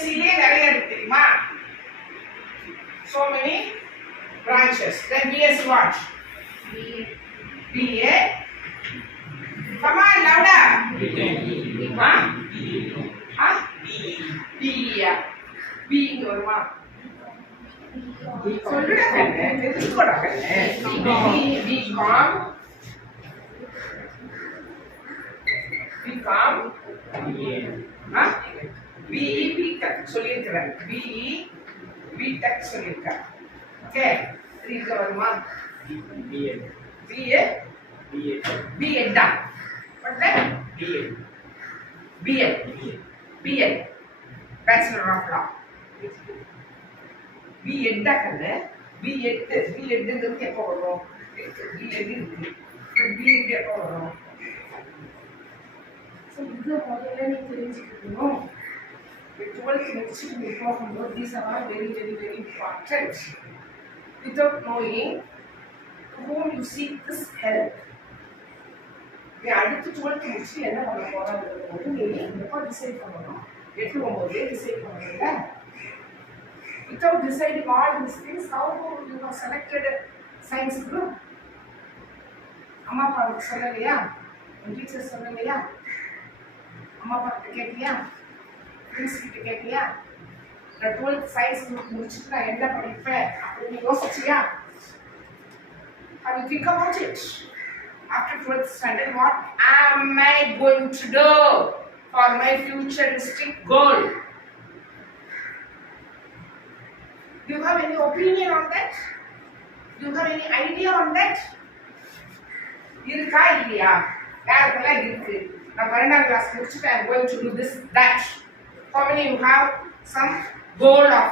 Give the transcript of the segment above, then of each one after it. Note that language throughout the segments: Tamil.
பிஎஸ்சிலே நிறைய இருக்கு தெரியுமா? So many branches. Then BSc what? BA. Come on, louder. Huh? Huh? BA. B இங்க வருமா? சொல்லுடா கண்ணே, தெரிஞ்சுக்கோடா கண்ணே. BCom. Huh? BE BTech சொல்லியிருக்கிறேன். BE BTech சொல்லியிருக்கேன். ஓகே, இங்க வருமா? BA BEd தான். What that? BL Bachelor of Law. BEd தான் கண்ணு. BEdங்கிறது எப்போ வரும்? BEd இருக்கு. BEd எப்போ வரும்? So இது முதல்ல நீ தெரிஞ்சுக்கணும். 12th முடிச்சுட்டு நீ போகும்போது these are all very important. Without knowing whom you seek this help. நீ அடுத்து 12th முடிச்சுட்டு என்ன பண்ண போறாங்கிறது நீ எப்போ டிசைட் பண்ணணும்? 8-9 டிசைட் பண்ணணும்ல. Without deciding all these things, how you have selected science group? அம்மா அப்பாவுக்கு சொல்லலையா? டீச்சர் சொல்லலையா? அம்மா அப்பா கிட்ட கேட்டியா? ஃப்ரெண்ட்ஸ் கிட்ட கேட்டியா? நான் 12th சயின்ஸ் குரூப் முடிச்சுட்டு நான் என்ன படிப்பேன் அப்படின்னு யோசிச்சியா? Have you think about it? After 12th standard, what am I going to do for my futuristic goal? Do you have any opinion on that? Do you have any idea on that? இருக்கா இல்லையா? யாருக்கெல்லாம் இருக்கு? நான் 12th class முடிச்சுட்டு I am going to do this, that. How many you have some goal of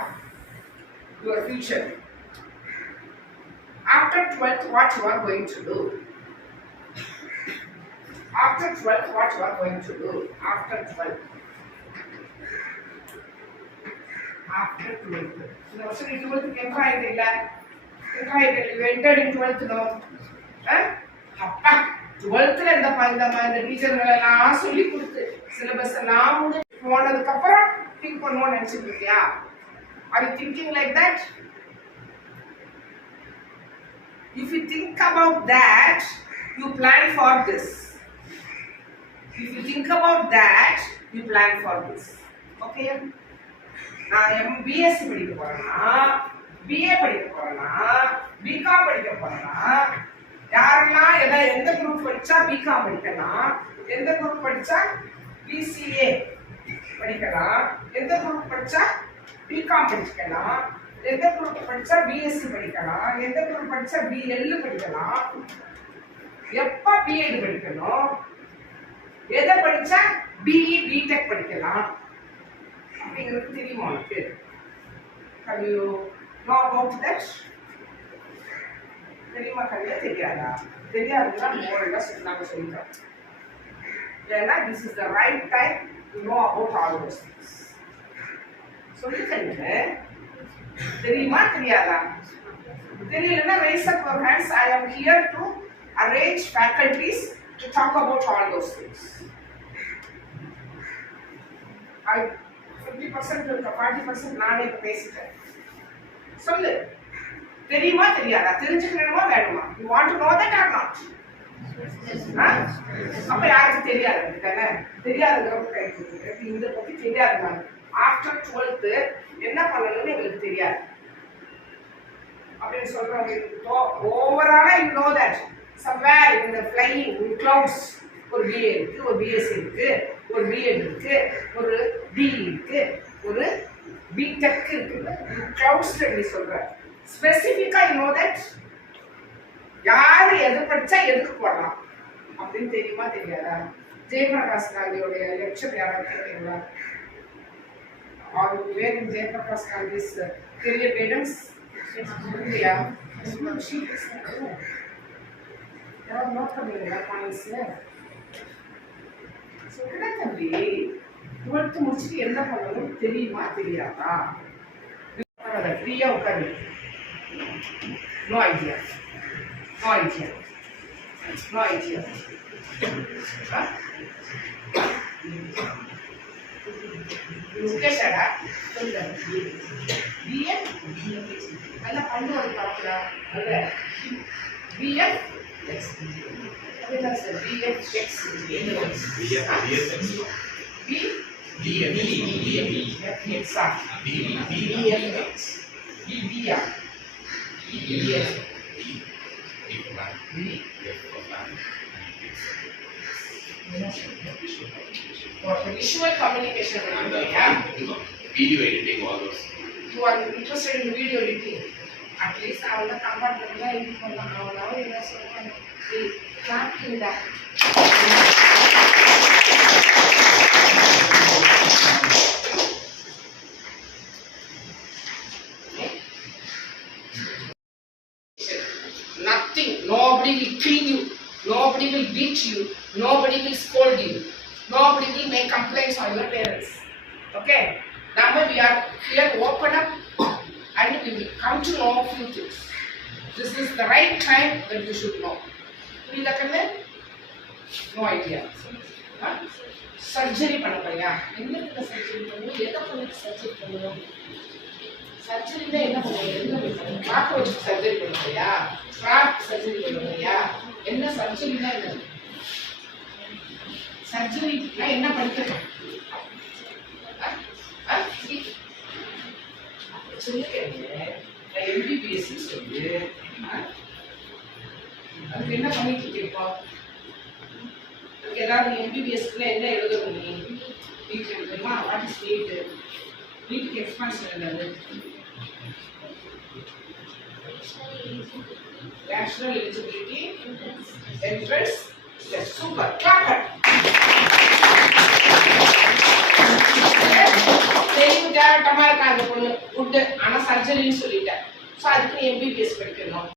your future? After 12th, what you are going to do? After 12th, what you are going to do? After 12th. After 12th. No, so you 12th can try it. You entered in 12th, no? அப்பா 12th ல இந்த டீச்சர்கள் எல்லாம் சொல்லி கொடுத்து சிலபஸ் எல்லாம் போனதுக்கு அப்புறம் திங்க் பண்ணுவோம்னு நினைச்சிட்டு இருக்கியா? Are you thinking like that? If you think about that, you plan for this. If you think about that, you plan for this. Okay? நான் BSc படிக்க போறேனா, BA படிக்க போறேனா, BCom படிக்க போறேனா, யாரெல்லாம் எந்த குரூப் படிச்சா BCom படிக்கலாம், எந்த குரூப் படிச்சா BCA படிக்கலாம், எந்த குரூப் படிச்சா BCom படிக்கலாம், எந்த குரூப் படிச்சா BSc படிக்கலாம், எந்த குரூப் படிச்சா BL படிக்கலாம், எப்ப BEd படிக்கணும், எதை படிச்சா BE BTech படிக்கலாம் அப்படிங்கிறது தெரியுமா உனக்கு? Have you know about that? தெரியுமா கல்வியா? தெரியாதா? தெரியாதுன்னா மோரலா நாங்க சொல்லிட்டோம். ஏன்னா this is the right time to know about all those things. சொல்லிட்டீங்க. தெரியுமா தெரியாதா? தெரியலன்னா raise up your hands. I am here to arrange faculties to talk about all those things. I 50% to 40% நானே பேசிட்டேன். சொல்லு. தெரியுமா தெரியாதா? தெரிஞ்சுக்கணுமா வேணுமா? You want to know that or not? அப்ப யாருக்கு தெரியாது தானே? தெரியாதுங்கிறப்ப கை கொடுத்துருக்கு. இதை பத்தி தெரியாது. ஆஃப்டர் 12th என்ன பண்ணணும்னு எங்களுக்கு தெரியாது அப்படின்னு சொல்றவங்க ஓவராலா you know that somewhere in the flying in clouds ஒரு BA இருக்கு, ஒரு BSc இருக்கு, ஒரு BEd இருக்கு, ஒரு BE இருக்கு, ஒரு BTech இருக்கு. clouds நீ சொல்ற ஸ்பெசிஃபிக்கா you know that யாரு எது படிச்சா எதுக்கு போடலாம் அப்படின்னு தெரியுமா தெரியாதா? ஜெயபிரகாஷ் காந்தியோட லெக்சர் யாராவது கேட்டீங்களா? அவர் வேறு ஜெயபிரகாஷ் காந்திஸ் பெரிய பேடன்ஸ் இல்லையா? யாராவது நோட் பண்ணுவீங்களா பாயிண்ட்ஸ்ல? சொல்லுங்க தம்பி, 12th முடிச்சுட்டு என்ன பண்ணணும் தெரியுமா தெரியாதா? ஃப்ரீயா உட்காரு. No idea. No idea. No idea. முகேஷடா சொல்லுங்க பிஎஃப் அந்த பண்ணு ஒரு பார்க்கல அல்ல பிஎஃப் எக்ஸ் அதுதான் sir BF X B BF ஆ BF BBயா BF for visual communication video editing all those. You are interested in video editing. At least I will come back to the edit for now in the second clap in that. Nothing, nobody will kill you, nobody will beat you, nobody will scold you, nobody will make complaints on your parents. Okay? Now we are here, open up and we will come to know a few things. This is the right time that you should know. No idea. Surgery பண்ணப்பையா என்னதுக்கு சர்ஜரி பண்ணுவோம் எதை பண்ணி சர்ஜரி பண்ணுவோம் சர்ஜரினா என்ன பண்ணுவோம் காக்க வச்சு சர்ஜரி பண்ணுவோயா ஸ்ட்ராப் சர்ஜரி பண்ணுவோயா என்ன சர்ஜரினா என்ன சர்ஜரினா என்ன படிக்கணும் எம்பிபிஎஸ் சொல்லு அதுக்கு என்ன பண்ணிட்டு இருக்கேப்பா அதுக்கு ஏதாவது எம்பிபிஎஸ்க்குள்ள என்ன எழுதணும் நீ நீட் எழுதுமா வாட் இஸ் நீட் நீட்டுக்கு எக்ஸ்பான்ஷன் என்னது national eligibility entrance test super clap தெரியும் டேரக்டமா இருக்காங்க பொண்ணு குட் ஆனா சர்ஜரின்னு சொல்லிட்டேன் ஸோ அதுக்கு நீ எம்பிபிஎஸ் படிக்கணும்